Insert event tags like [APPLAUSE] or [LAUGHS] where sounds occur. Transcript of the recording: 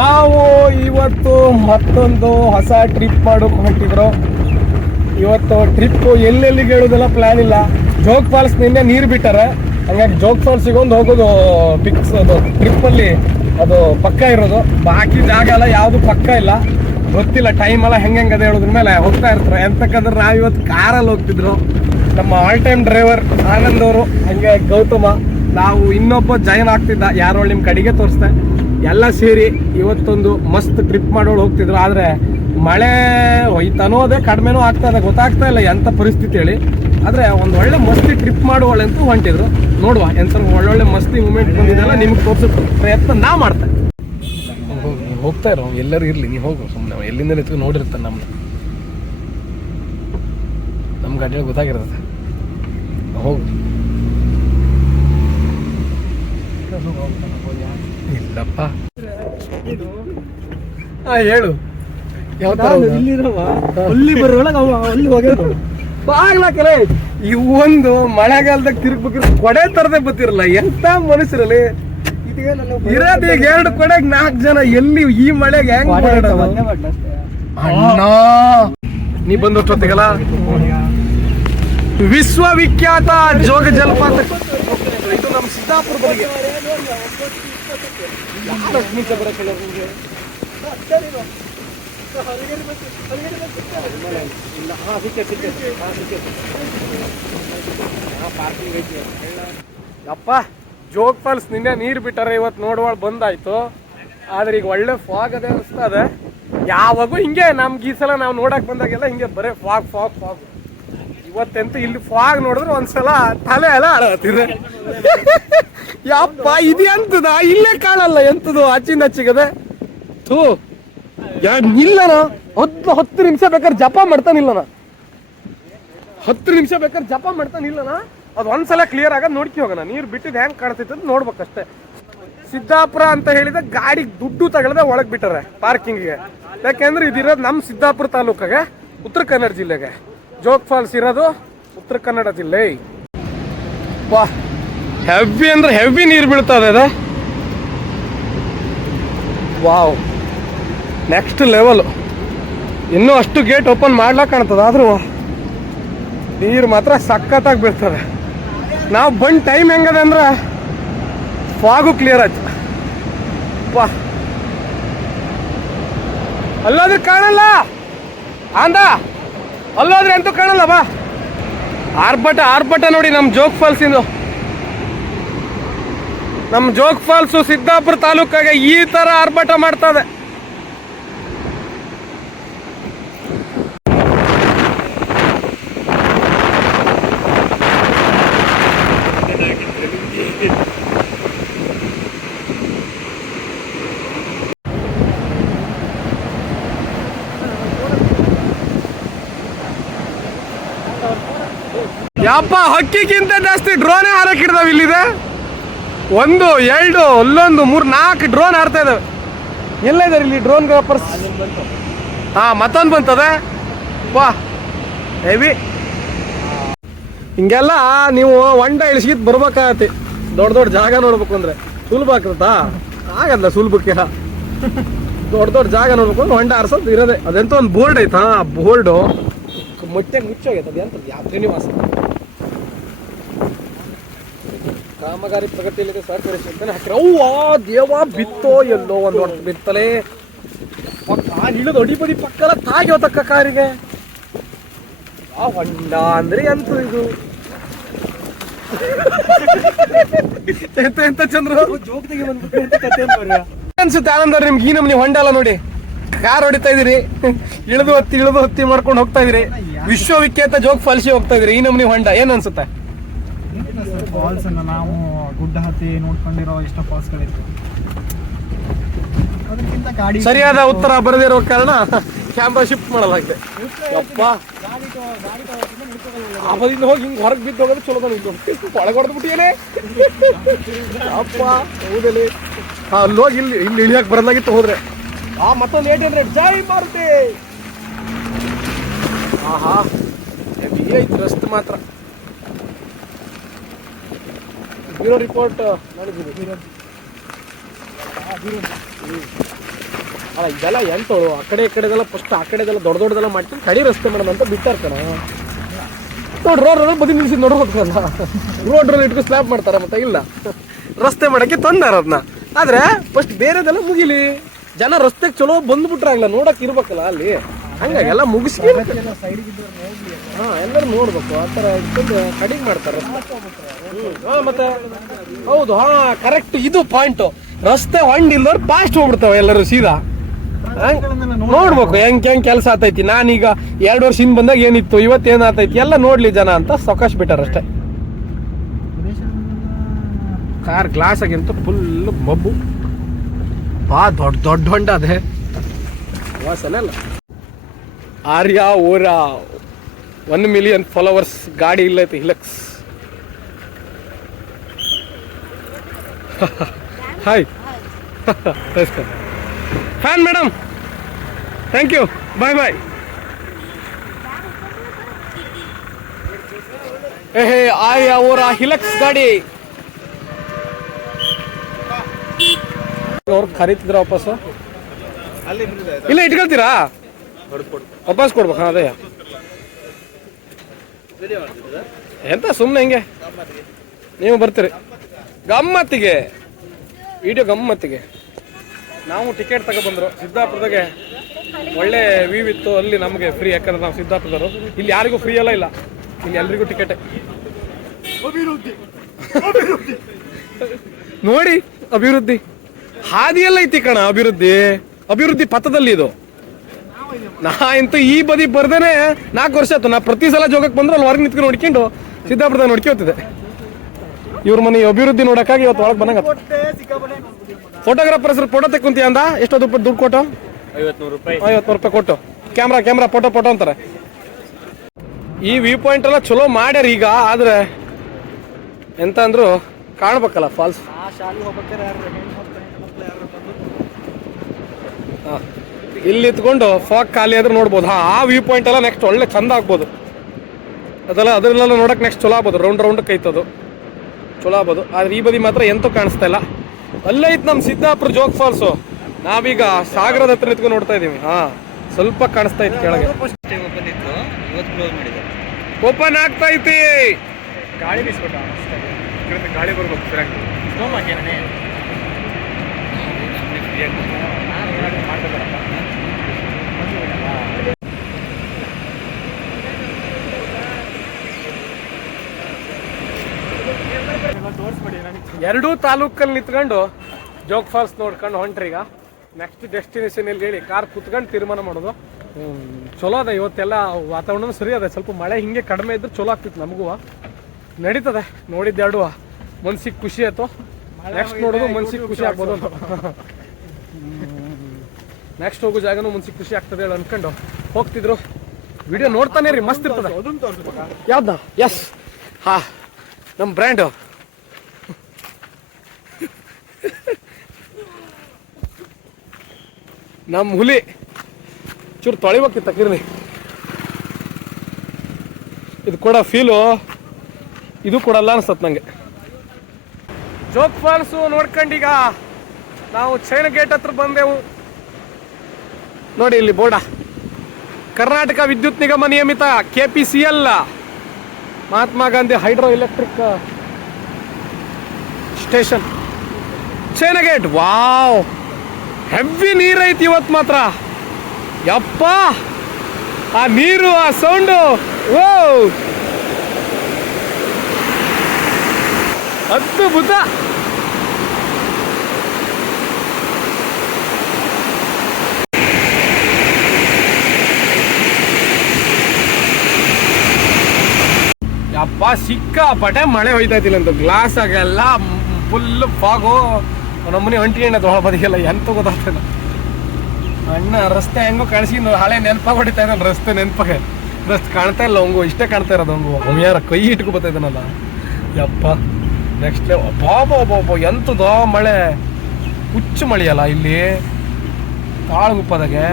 ನಾವು ಇವತ್ತು ಮತ್ತೊಂದು ಹೊಸ ಟ್ರಿಪ್ ಮಾಡೋಕೆ ಹೊಂಟಿದ್ರು. ಇವತ್ತು ಟ್ರಿಪ್ಪು ಎಲ್ಲೆಲ್ಲಿಗೆ ಹೇಳೋದೆಲ್ಲ ಪ್ಲ್ಯಾನ್ ಇಲ್ಲ. ಜೋಗ್ ಫಾಲ್ಸ್ ನಿನ್ನೆ ನೀರು ಬಿಟ್ಟಾರೆ. ಹಂಗಾಗಿ ಜೋಗ್ ಫಾಲ್ಸಿಗೆ ಒಂದು ಹೋಗೋದು ಫಿಕ್ಸ್ ಅದು ಟ್ರಿಪ್ಪಲ್ಲಿ ಅದು ಪಕ್ಕ ಇರೋದು. ಬಾಕಿ ಜಾಗ ಎಲ್ಲ ಯಾವುದು ಪಕ್ಕ ಇಲ್ಲ. ಗೊತ್ತಿಲ್ಲ ಟೈಮ್ ಎಲ್ಲ ಹೆಂಗೆ ಅದೇ ಹೇಳೋದ್ರ ಮೇಲೆ ಹೋಗ್ತಾ ಇರ್ತಾರೆ. ಎಂತಕ್ಕಂದ್ರೆ ನಾವು ಇವತ್ತು ಕಾರಲ್ಲಿ ಹೋಗ್ತಿದ್ರು. ನಮ್ಮ ಆಲ್ ಟೈಮ್ ಡ್ರೈವರ್ ಆನಂದ್ ಅವರು, ಹಂಗೆ ಗೌತಮ. ನಾವು ಇನ್ನೊಬ್ಬ ಜಾಯಿನ್ ಆಗ್ತಿದ್ದ ಯಾರೋ ನಿಮ್ಮ ಕಡೆಗೆ ತೋರಿಸ್ದೆ. ಎಲ್ಲ ಸೇರಿ ಇವತ್ತೊಂದು ಮಸ್ತ್ ಟ್ರಿಪ್ ಮಾಡೋಳು ಹೋಗ್ತಿದ್ರು. ಆದರೆ ಮಳೆ ಹೋಯ್ತನೋ ಅದೇ ಕಡಿಮೆನೂ ಆಗ್ತಾ ಇದೆ, ಗೊತ್ತಾಗ್ತಾ ಇಲ್ಲ ಎಂಥ ಪರಿಸ್ಥಿತಿ ಹೇಳಿ. ಆದರೆ ಒಂದು ಒಳ್ಳೆ ಮಸ್ತಿ ಟ್ರಿಪ್ ಮಾಡುವಳಂತೂ ಹೊಂಟಿದ್ರು. ನೋಡುವ ಎಂತ ಒಳ್ಳೊಳ್ಳೆ ಮಸ್ತಿ ಮೂಮೆಂಟ್ ಬಂದಿದ್ದೆಲ್ಲ ನಿಮ್ಗೆ ತೋರಿಸುತ್ತೆ ಪ್ರಯತ್ನ ನಾ ಮಾಡ್ತೆ. ಹೋಗ್ತಾ ಇರೋ, ಎಲ್ಲರೂ ಇರಲಿ ನೀವು ಹೋಗು ಸುಮ್ಮನೆ ಎಲ್ಲಿಂದ ನಿಂತು ನೋಡಿರ್ತಾನೆ ನಮ್ ನಮ್ಮ ಗಾಡಿಯಲ್ಲಿ ಗೊತ್ತಾಗಿರುತ್ತೆ. ಹೋಗು. ಹಾ. ಹೇಳು. ಯಾವ ತರ ಹೋದ? ಅಲ್ಲಿ ಬರೋಳಗ ಅಲ್ಲಿ ಹೋಗ್ಯಾರ ಬಾಗ್ಲಾಕಲೆ ಈ ಒಂದು ಮಳೆಗಾಲದಾಗ ತಿರುಗ್ಬೇಕು ಕೊಡೆ ತರದೆ ಬತ್ತಿರಲ್ಲ ಎಂತ ಮನುಷ್ಯರಲ್ಲಿ? ಇರೋದು ಈಗ ಎರಡು ಕೊಡೆಗ್ ನಾಲ್ಕು ಜನ ಎಲ್ಲಿ ಈ ಮಳೆಗೆ ಹೆಂಗ್ ಅಣ್ಣ! ನೀ ಬಂದಷ್ಟೊತ್ತಿಗಲ್ಲ ವಿಶ್ವವಿಖ್ಯಾತ ಜೋಗ ಜಲಪಾತ. ಇದು ನಮ್ಮ ಸಿದ್ದಾಪುರ ಬರಕ್ಕಿಲ್ಲ ನಿಮ್ಗೆ? ಹಾ. ಯಪ್ಪ ಜೋಗ್ ಫಾಲ್ಸ್ ನಿನ್ನೆ ನೀರು ಬಿಟ್ಟಾರೆ ಇವತ್ತು ನೋಡುವಳು ಬಂದಾಯ್ತು ಆದ್ರೆ ಈಗ ಒಳ್ಳೆ ಫಾಗ್ ಅದೇ ಅನಿಸ್ತಾ ಇದೆ ಯಾವಾಗೂ ಹಿಂಗೆ, ನಮ್ಗೆ ಈ ಸಲ ನಾವು ನೋಡಕ್ ಬಂದಾಗೆಲ್ಲ ಹಿಂಗೆ ಬರೇ ಫಾಗ್ ಫಾಗ್ ಫಾಗ್ ಇವತ್ತೆಂತೂ ಇಲ್ಲಿ ಫಾಗ್ ನೋಡಿದ್ರೆ ಒಂದ್ಸಲ ತಲೆ ಎಲ್ಲ ಆಡತ್ತಿದೆ ಯಪ್ಪ, ಇದು ಎಂತದ? ಇಲ್ಲೇ ಕಾಣಲ್ಲ ಎಂತದು ಅಚ್ಚಿಂದ ಅಚ್ಚಿಗದೆ ಥೂ ಇಲ್ಲನ ಹತ್ತು ಹತ್ತು ನಿಮಿಷ ಬೇಕಾದ್ರೆ ಜಪ ಮಾಡ್ತಾನಿಲ್ಲನ ಹತ್ತು ನಿಮಿಷ ಬೇಕಾದ್ರೆ ಜಪ ಮಾಡ್ತಾನಿಲ್ಲನ ಅದು ಒಂದ್ಸಲ ಕ್ಲಿಯರ್ ಆಗ ನೋಡ್ಕಿ ಹೋಗೋಣ. ನೀರು ಬಿಟ್ಟಿದ್ದು ಹೆಂಗ್ ಕಾಣ್ತೈತೆ ಅಂತ ನೋಡ್ಬೇಕಷ್ಟೇ. ಸಿದ್ದಾಪುರ ಅಂತ ಹೇಳಿದ ಗಾಡಿ ದುಡ್ಡು ತಗೊಳದೆ ಒಳಗ್ ಬಿಟ್ಟರೆ ಪಾರ್ಕಿಂಗಿಗೆ. ಯಾಕೆಂದ್ರೆ ಇದಿರೋದು ನಮ್ಮ ಸಿದ್ದಾಪುರ ತಾಲೂಕಾಗ, ಉತ್ತರ ಕನ್ನಡ ಜಿಲ್ಲೆಗೆ. ಜೋಗ್ ಫಾಲ್ಸ್ ಇರೋದು ಉತ್ತರ ಕನ್ನಡ ಜಿಲ್ಲೆ. ವಾ ಹೆವಿ ಅಂದ್ರೆ ಹೆವಿ ನೀರು ಬೀಳ್ತದೆ ಅದ. ವಾವ್ ನೆಕ್ಸ್ಟ್ ಲೆವೆಲ್ ಇನ್ನೂ ಅಷ್ಟು ಗೇಟ್ ಓಪನ್ ಮಾಡ್ಲಾಕ್ ಕಾಣ್ತದೆ, ಆದ್ರೂ ನೀರು ಮಾತ್ರ ಸಖತ್ತಾಗಿ ಬೀಳ್ತದೆ. ನಾವು ಬಂದ ಟೈಮ್ ಹೆಂಗದ ಅಂದ್ರೆ ಫಾಗು ಕ್ಲಿಯರ್ ಆಯ್ತು. ಪಾ ಅಲ್ಲೋದ್ರೆ ಕಾಣಲ್ಲ. ಅಂದ ಅಲ್ಲೋದ್ರೆ ಅಂತೂ ಕಾಣಲ್ಲ ಬಾ. ಆರ್ಭಟ ಆರ್ಭಟ ನೋಡಿ ನಮ್ಮ ಜೋಗ್ ಫಾಲ್ಸ್ ಇಂದು. ನಮ್ಮ ಜೋಗ್ ಫಾಲ್ಸು ಸಿದ್ದಾಪುರ ತಾಲೂಕಾಗೆ ಈ ತರ ಆರ್ಭಟ ಮಾಡ್ತದೆ ಯಪ್ಪ ಹಕ್ಕಿಗಿಂತ ಜಾಸ್ತಿ ಡ್ರೋನೇ ಹಾರಕ್ಕೆ ಇಡ್ದಾವೆ ಇಲ್ಲಿದೆ. ಒಂದು, ಎರಡು, ಅಲ್ಲೊಂದು, ಮೂರು, ನಾಲ್ಕು ಡ್ರೋನ್ ಹಾರ್ತಾ ಇದಾವೆ. ಎಲ್ಲ ಇದಾರೆ ಇಲ್ಲಿ ಡ್ರೋನ್ ಪರ್ಸ್ ಹಾ, ಮತ್ತೊಂದು ಬಂತದೆ. ವಾ ಹೆವಿ ಹಿಂಗೆಲ್ಲ ನೀವು ಒಂಡ ಇಳಿಸ್ಕಿತ್ ಬರ್ಬೇಕಾಗತ್ತೆ. ದೊಡ್ಡ ದೊಡ್ಡ ಜಾಗ ನೋಡ್ಬೇಕು ಅಂದ್ರೆ. ಸುಲಭ ಆಗ್ತದಾ? ಆಗಲ್ಲ ಸುಲಭಕ್ಕೆ. ದೊಡ್ಡ ದೊಡ್ಡ ಜಾಗ ನೋಡ್ಬೇಕು ಅಂದ್ರೆ ಹೊಂಡ ಆರ್ಸೋದು ಇರೋದೇ. ಅದೆಂತ ಒಂದು ಬೋರ್ಡ್ ಐತಾ? ಬೋರ್ಡು. ಮೊಟ್ಟೆ ಮುಚ್ಚೋಗೈತೆ. ಅದು ಎಂತ ಯಾವ ಶ್ರೀನಿವಾಸ ಕಾಮಗಾರಿ ಪ್ರಗತಿಯಲ್ಲಿದೆ ಸರ್ ಹಾಕಿರ. ಅವ್ವಾ, ದೇವ, ಬಿತ್ತೋ ಎಲ್ಲೋ ಒಂದು ಬಿತ್ತಲೇ. ಕಾರ್ ಇಳಿದು ಪಕ್ಕಲ ತಾಗಿ ಹೋತಕ್ಕ ಕಾರಿಗೆ. ಆ ಹೊಂಡ ಅಂದ್ರೆ ಎಂತ ಇದು? ಎಂತ ಎಂತ ಚಂದ್ರ? ಅನ್ಸುತ್ತೆ ಆನಂದ ನಿಮ್ಗೆ ಈ ನಮ್ನಿ ಹೊಂಡ ಅಲ್ಲ ನೋಡಿ. ಕಾರ್ ಹೊಡಿತಾ ಇದೀರಿ ಇಳಿದು ಹತ್ತಿ ಇಳಿದು ಹತ್ತಿ ಮಾಡ್ಕೊಂಡು ಹೋಗ್ತಾ ಇದೀರಿ ವಿಶ್ವವಿಖ್ಯಾತ ಜೋಗ್ ಫಾಲ್ಸಿ ಹೋಗ್ತಾ ಇದೀರಿ ಈ ನಮ್ನಿ ಹೊಂಡ, ಏನ್ ಅನ್ಸುತ್ತೆ? ಫಾಲ್ಸ್ ಅನ್ನ ನಾವು ಗುಡ್ಡ ಹತ್ತಿ ನೋಡ್ಕೊಂಡಿರೋ ಇಷ್ಟು ಫಾಲ್ಸ್ ಗಳಿತ್ತು ಅದಕ್ಕಿಂತ ಗಾಡಿ ಸರಿಯಾದ ಉತ್ತರ ಬರದಿರೋ ಕಾರಣ ಕ್ಯಾಮ್ರಾ ಶಿಫ್ಟ್ ಮಾಡಲಾಗಿದೆ. ಯಪ್ಪ. ಅವರಿಂದ ಹೋಗಿ ಹಿಂಗ್ ಹೊರಗೆ ಬಿದ್ದು ಹೋಗೋದು ಚಲೋ ಬಂದಿತ್ತು ಒಳಗೆ ಹೊಡೆದು ಬಿಟ್ಟಿಯೇನೆ. ಅಪ್ಪ ಹೌದಲ್ಲಿ ಅಲ್ಲಿ ಹೋಗಿ ಇಲ್ಲಿ ಇಲ್ಲಿ ಇಳಿಯಕ್ ಬರಲಾಗಿತ್ತು ಹೋದ್ರೆ. ಆ ಮತ್ತೊಂದು ಏಟ್ ಹಂಡ್ರೆಡ್ ಜೈ ಮಾರುತಿ. ಆಹಾ ಹೆವಿ ಐತ್ ರಸ್ತೆ ಮಾತ್ರ. ಬ್ಯೂರೋ ರಿಪೋರ್ಟ್ ನೋಡಿದ್ದೀನಿ ಅಲ್ಲ, ಇದೆಲ್ಲ ಎಂಟು. ಆ ಕಡೆ ಈ ಕಡೆದೆಲ್ಲ ಫಸ್ಟ್ ಆ ಕಡೆದೆಲ್ಲ ದೊಡ್ಡ ದೊಡ್ಡದೆಲ್ಲ ಮಾಡ್ತೀನಿ. ಕಡಿ ರಸ್ತೆ ಮೇಡಮ್ ಅಂತ ಬಿಟ್ಟಾರ ಕಣ ನೋಡಿ ರೋಡ್ ರೋಡ್ ಬದಿ ನಿಲ್ಸಿ ನೋಡ್ಬೇಕಲ್ಲ ರೋಡ್ ರೋಡ್ ಇಟ್ಕೊಂಡು ಸ್ಲ್ಯಾಬ್ ಮಾಡ್ತಾರ ಮತ್ತೆ, ಇಲ್ಲ. ರಸ್ತೆ ಮಾಡಕ್ಕೆ ತಂದಾರ ಅದನ್ನ ಆದ್ರೆ ಫಸ್ಟ್ ಬೇರೆದೆಲ್ಲ ಮುಗಿಲಿ. ಜನ ರಸ್ತೆಗೆ ಚಲೋ ಬಂದ್ಬಿಟ್ರಾಗ್ಲ, ನೋಡಕ್ ಇರ್ಬೇಕಲ್ಲ ಅಲ್ಲಿ. ಹಂಗಾಗಿ ಎಲ್ಲ ಮುಗಿಸಿ ಹಾಂ, ಎಲ್ಲರೂ ನೋಡ್ಬೇಕು, ಆ ಥರ ಇಟ್ಕೊಂಡು ಕಡಿಮೆ ಮಾಡ್ತಾರೆ. ಹಾ, ಮತ್ತೆ ಹೌದು, ಹಾ ಕರೆಕ್ಟ್ ಇದು ಪಾಯಿಂಟ್ ರಸ್ತೆ ಹೊಂಡಿಲ್ದವ್ರು ಫಾಸ್ಟ್ ಹೋಗ್ಬಿಡ್ತಾವೆ ಎಲ್ಲರೂ ಸೀದಾ. ಹಂಗ್ ನೋಡ್ಬೇಕು, ಹೆಂಗ್ ಹೆಂಗ್ ಕೆಲಸ ಆತೈತಿ ನಾನೀಗ ಎರಡು ವರ್ಷ ಹಿಂದ್ ಬಂದಾಗ ಏನಿತ್ತು ಇವತ್ತೇನು ಆತೈತಿ ಎಲ್ಲ ನೋಡ್ಲಿ ಜನ ಅಂತ ಸಕಾಶ್ ಬಿಟ್ಟಾರ ಅಷ್ಟೇ. ಕಾರ್ ಗ್ಲಾಸ್ ಆಗಿಂತ ಫುಲ್ ಮಬ್ಬು. ಬಾ, ದೊಡ್ಡ ದೊಡ್ಡ ಹೊಂಡ ಅದೇ. ವಾಸನೆ ಅಲ್ಲ. ಆರ್ಯ ಓರ ಒನ್ ಮಿಲಿಯನ್ ಫಾಲೋವರ್ಸ್ ಗಾಡಿ ಇಲ್ಲ ಐತಿ ಹಿಲಕ್ಸ್ ಹಾಯ್ ನಮಸ್ಕಾರ. Fan madam thank you bye bye ಏಹೇ ಆರ್ಯ ಓರ ಹಿಲಕ್ಸ್ ಗಾಡಿ. ಅವ್ರು ಖರೀತಿದ್ರ ವಾಪಸ್ ಇಲ್ಲ ಇಟ್ಕೊಳ್ತೀರಾ? ವಾಪಸ್ ಕೊಡ್ಬೇಕು ಅದೇ. ಎಂತ ಸುಮ್ಮನೆ ಹಿಂಗೆ? ನೀವು ಬರ್ತೀರಿ. ಗಮ್ಮತ್ತಿಗೆ. ವಿಡಿಯೋ ಗಮ್ಮತ್ತಿಗೆ. ನಾವು ಟಿಕೆಟ್ ತಗೊಬಂದ್ರು ಸಿದ್ದಾಪುರದಾಗೆ ಒಳ್ಳೆ ವ್ಯೂ ಇತ್ತು ಅಲ್ಲಿ ನಮಗೆ ಫ್ರೀ ಯಾಕಂದ್ರೆ ನಾವು ಸಿದ್ದಾಪುರದವರು. ಇಲ್ಲಿ ಯಾರಿಗೂ ಫ್ರೀ ಎಲ್ಲ ಇಲ್ಲ. ಇಲ್ಲಿ ಎಲ್ರಿಗೂ ಟಿಕೆಟ್. [LAUGHS] ನೋಡಿ ಅಭಿವೃದ್ಧಿ. ಹಾದಿಯೆಲ್ಲ ಐತಿ ಕಣ ಅಭಿವೃದ್ಧಿ. ಅಭಿವೃದ್ಧಿ ಪಥದಲ್ಲಿ ಇದು. ನಾ ಇಂತೂ ಈ ಬದಿ ಬರ್ದೇನೆ ನಾಲ್ಕು ವರ್ಷ ಆಯ್ತು. ನಾ ಪ್ರತಿ ಸಲ ಜೋಗಕ್ಕೆ ಬಂದ್ರೆ ಅಲ್ಲಿ ಹೊರಗೆ ನಿಂತ್ಕೊಂಡು ನೋಡ್ಕೊಂಡು ಸಿದ್ದಾಪುರದ ನೋಡ್ಕೋತಿದ್ದೆ ಇವ್ರ ಮನೆ ಅಭಿವೃದ್ಧಿ ನೋಡಕ್ಕಾಗಿ ಇವತ್ತು ಒಳಗೆ ಬಂದಂಗ ಫೋಟೋಗ್ರಾಫರ್ ಹೆಸರು ಫೋಟೋ ತೆಕ್ಕೊಂತೀಯ ಅಂದ? ಎಷ್ಟು ದುಡ್ಡು ದುಡ್ಡು ಕೊಟ್ಟು? ಐವತ್ನೂರು ರೂಪಾಯಿ. ಐವತ್ತು ರೂಪಾಯಿ ಕೊಟ್ಟು. ಕ್ಯಾಮ್ರಾ ಕ್ಯಾಮ್ರಾ ಫೋಟೋ ಫೋಟೋ ಅಂತಾರೆ. ಈ ವ್ಯೂ ಪಾಯಿಂಟ್ ಎಲ್ಲ ಚಲೋ ಮಾಡ್ಯಾರ ಈಗ ಆದ್ರೆ ಎಂತ ಅಂದ್ರು ಕಾಣ್ಬೇಕಲ್ಲ ಫಾಲ್ಸ್ ಆ ಶಾಲೆಗೆ ಹೋಗ್ಬೇಕಾರೆ ಯಾರು ಹೆಣ್ಮಕ್ಳು ಹೆಣ್ಮಕ್ಳು ಯಾರು ಬಂದು ಇಲ್ಲಿ ಇತ್ಕೊಂಡು ಫಾಕ್ ಖಾಲಿ ಆದ್ರೆ ನೋಡ್ಬೋದು. ಹಾ ಆ ವ್ಯೂ ಪಾಯಿಂಟ್ ಎಲ್ಲ ನೆಕ್ಸ್ಟ್ ಒಳ್ಳೆ ಚಂದ ಆಗ್ಬೋದು. ಅದೆಲ್ಲ ಅದನ್ನೆಲ್ಲ ನೋಡಕ್ಕೆ ನೆಕ್ಸ್ಟ್ ಚಲೋ ಆಗ್ಬೋದು. ರೌಂಡ್ ರೌಂಡ್ ಕೈತದು ಚಲೋ ಆಗ್ಬೋದು. ಆದ್ರೆ ಈ ಬದಿ ಮಾತ್ರ ಎಂತೂ ಕಾಣಿಸ್ತಾ ಇಲ್ಲ. ಅಲ್ಲೇ ಇತ್ತು ನಮ್ಮ ಸಿದ್ದಾಪುರ ಜೋಗ್ ಫಾಲ್ಸು. ನಾವೀಗ ಸಾಗರದ ಹತ್ರ ನಿಂತ್ಕೊಂಡು ನೋಡ್ತಾ ಇದೀವಿ. ಹಾ ಸ್ವಲ್ಪ ಕಾಣಿಸ್ತಾ ಇತ್ತು ಕೆಳಗೆ. ಓಪನ್ ಆಗ್ತಾ ಐತಿ. ಗಾಳಿ ಗಾಳಿ ಬರ್ಬೇಕು ಎರಡೂ ತಾಲೂಕಲ್ಲಿ ನಿಂತ್ಕೊಂಡು ಜೋಗ್ ಫಾಲ್ಸ್ ನೋಡ್ಕೊಂಡು ಹೊಂಟ್ರೀಗ. ನೆಕ್ಸ್ಟ್ ಡೆಸ್ಟಿನೇಷನ್ ಇಲ್ಲಿ ಹೇಳಿ ಕಾರ್ ಕುತ್ಕೊಂಡು ತೀರ್ಮಾನ ಮಾಡೋದು. ಚಲೋ ಅದ ಇವತ್ತೆಲ್ಲ ವಾತಾವರಣ ಸರಿ ಅದ. ಸ್ವಲ್ಪ ಮಳೆ ಹಿಂಗೆ ಕಡಿಮೆ ಇದ್ರೆ ಚಲೋ ಆಗ್ತಿತ್ತು ನಮಗೂ. ನಡೀತದೆ. ನೋಡಿದ್ದೆರಡು ಮನ್ಸಿಗೆ ಖುಷಿ ಆಯ್ತು. ನೆಕ್ಸ್ಟ್ ನೋಡೋದು ಮನ್ಸಿಗೆ ಖುಷಿ ಆಗ್ಬೋದು ಅಂತ. ನೆಕ್ಸ್ಟ್ ಹೋಗೋ ಜಾಗನೂ ಮನ್ಸಿಗೆ ಖುಷಿ ಆಗ್ತದೆ ಹೇಳಿ ಅನ್ಕೊಂಡು ಹೋಗ್ತಿದ್ರು. ವಿಡಿಯೋ ನೋಡ್ತಾನೆ ರೀ ಮಸ್ತ್ ಇರ್ತದೆ. ಯಾವ್ದ ಎಸ್ ಹಾ ನಮ್ಮ ಬ್ರ್ಯಾಂಡು ನಮ್ಮ ಹುಲಿ. ಚೂರು ತೊಳಿಬೇಕಿತ್ತ ಕಿರ್ನಿ ಇದು ಕೂಡ ಫೀಲು ಇದು ಕೊಡಲ್ಲ ಅನ್ಸತ್ ನಂಗೆ. ಜೋಗ್ ಫಾಲ್ಸು ನೋಡ್ಕೊಂಡೀಗ ನಾವು ಚೈನ ಗೇಟ್ ಹತ್ರ ಬಂದೆವು. ನೋಡಿ ಇಲ್ಲಿ ಬೋರ್ಡ. ಕರ್ನಾಟಕ ವಿದ್ಯುತ್ ನಿಗಮ ನಿಯಮಿತ K P C L Mahatma Gandhi hydro electric station chain gate wow. Heavy ನೀರೈತಿ ಇವತ್ತು ಮಾತ್ರ. ಯಪ್ಪ! ಆ ನೀರು, ಆ ಸೌಂಡು ಓ ಅದ್ಭುತ! ಯಪ್ಪ, ಸಿಕ್ಕಾಪಟ್ಟೆ ಮಳೆ ಹೋಯ್ತಾ ಅಂತ ಗ್ಲಾಸ್ ಆಗೆಲ್ಲ ಫುಲ್ ಫಾಗು ನಮ್ಮನೆ ಒಂಟಿ ಎಣ್ಣೆ ದೊಳ ಬದಿಗೆಲ್ಲ ಎಂತ ಗೊತ್ತಾಗ್ತಿಲ್ಲ ಅಣ್ಣ, ರಸ್ತೆ ಹೆಂಗೋ ಕಾಣಿಸಿ ಹಳೆ ನೆನಪಾಗಿ ಹೊಡಿತಾ ಇದ್ದಾನೆ ರಸ್ತೆ ನೆನಪಾಗೆ. ರಸ್ತೆ ಕಾಣ್ತಾ ಇಲ್ಲ ಹಂಗು, ಇಷ್ಟೇ ಕಾಣ್ತಾ ಇರೋದು ಹಂಗು. ಅವ್ನು ಯಾರ ಕೈ ಇಟ್ಕೊ ಬರ್ತಾ ಇದ್ದಾನಲ್ಲ. ಯಪ್ಪ ನೆಕ್ಸ್ಟ್ ಬಾಬಾ ಎಂತ ದೋ ಮಳೆ. ಹುಚ್ಚು ಮಳೆಯಲ್ಲ ಇಲ್ಲಿ. ತಾಳ್ಗುಪ್ಪದಾಗೆ.